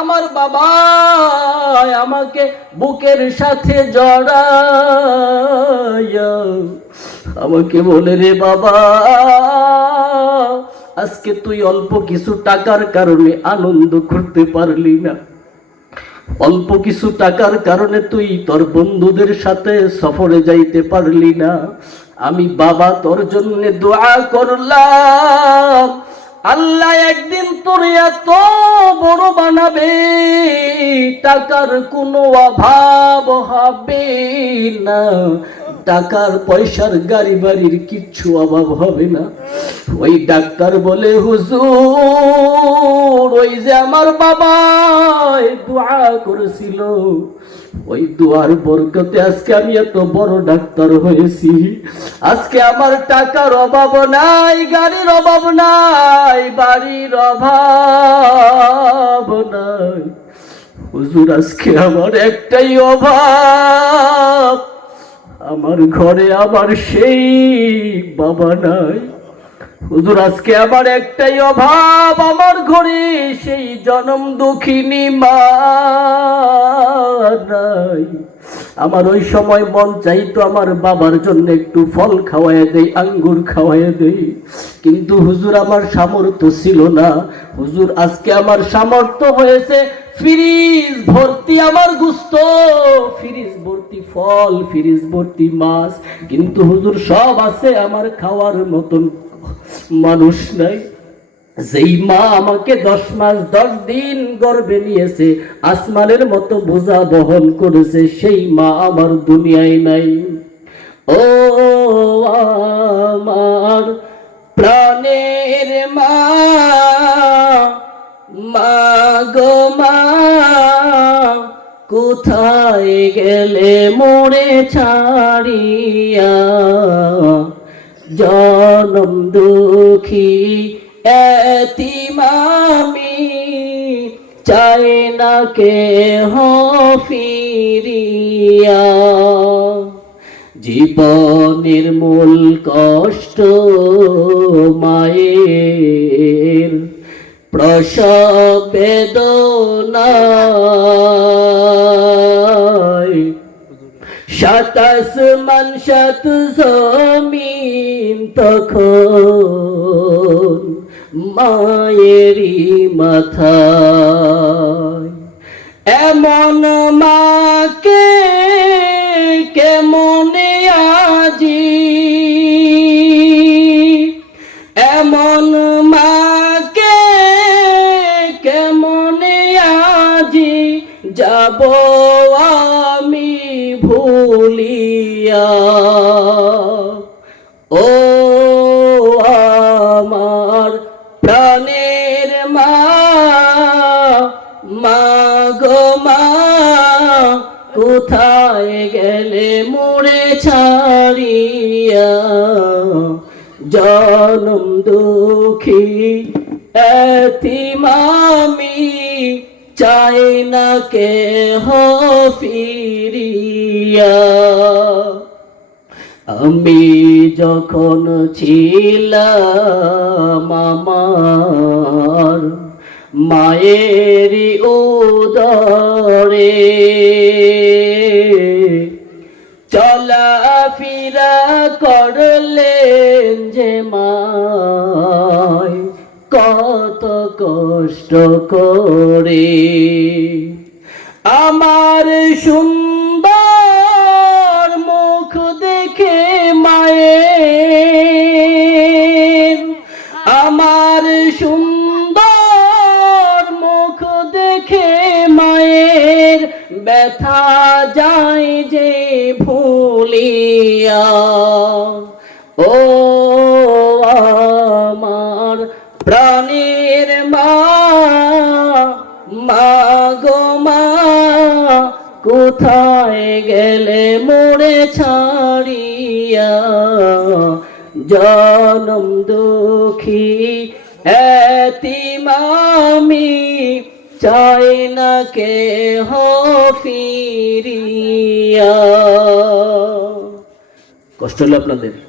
আমার বাবা আমাকে বুকের সাথে জড়াইয়া, আমাকে বলে রে বাবা, আজকে তুই অল্প কিছু টাকার কারণে আনন্দ করতে পারলি না। অল্প কিছু টাকার কারণে তুই তোর বন্ধুদের সাথে সফরে যাইতে পারলি না। আমি বাবা তোর জন্য দোয়া করলাম। আল্লাহ একদিন তোর এত বড় বানাবে, টাকার কোনো অভাব হবে না। টাকার পয়সার গাড়ি বাড়ির কিচ্ছু অভাব হবে না। ওই ডাক্তার বলে, হুজুর, ওই যে আমার বাবা দোয়া করেছিল। ওই দুয়ার বরকতে আজকে আমি এত বড় ডাক্তার হয়েছি। আজকে আমার টাকার অভাব নাই, গাড়ির অভাব নাই, বাড়ির অভাব নাই। হুজুর, আজকে আমার একটাই অভাব, আমার ঘরে আমার সেই বাবা নাই। হুজুর, আজকে আমার একটাই অভাব, আমার ঘরে জনম দুঃখিনী মা নাই। আমার ওই সময় মন চাইতো আমার বাবার জন্য একটু ফল খাওয়ায় দেই, আঙ্গুর খাওয়ায় দেই। কিন্তু হুজুর আমার সামর্থ্য ছিল না। হুজুর, আজকে আমার সামর্থ্য হয়েছে ফ্রিজ ভর্তি আমার গুস্ত। ফ্রিজ ভর্তি ফল, ফ্রিজ ভর্তি মাছ। কিন্তু হুজুর, সব আছে আমার খাওয়ার মতন মানুষ নাই। যেই মা আমাকে দশ মাস, দশ দিন গর্বে নিয়েছে, আসমানের মতো বোঝা বহন করেছে, সেই মা আমার দুনিয়ায় নাই। ও আমার প্রাণের মা মা গো মা, কোথায় গেলে মোড়ে ছাড়িয়া? জনম দুঃখী এতিমামি চাই না কে ফিরিয়া। জীবনের মূল কষ্ট মায়ের প্রসব বেদনায় সাতাশ মান সাত জমিন তখন মায়েরই মাথায় এমন মাকে কেমনে আজি? এমন মাকে কেমনে আজি? যাব আমি ভুলিয়া মা মা গো মা, কোথায় গেলে মোড়ে ছাড়িয়া? জনম দুঃখী এতিমামি চাই না কে ফিরিয়া। আমি যখন ছিলাম আমার মায়েরই উদরে চলা ফিরা করলেন যে মায়, কত কষ্ট করে। আমার সুন্দর মায়ের ব্যথা যায় যে ভুলিয়া। ও আমার প্রাণের মা মা গো মা, কোথায় গেলে মোড়ে ছাড়িয়া? জনম দুঃখী এতিমামি চাই না কে ফিরিয়া। কষ্ট হলো আপনাদের।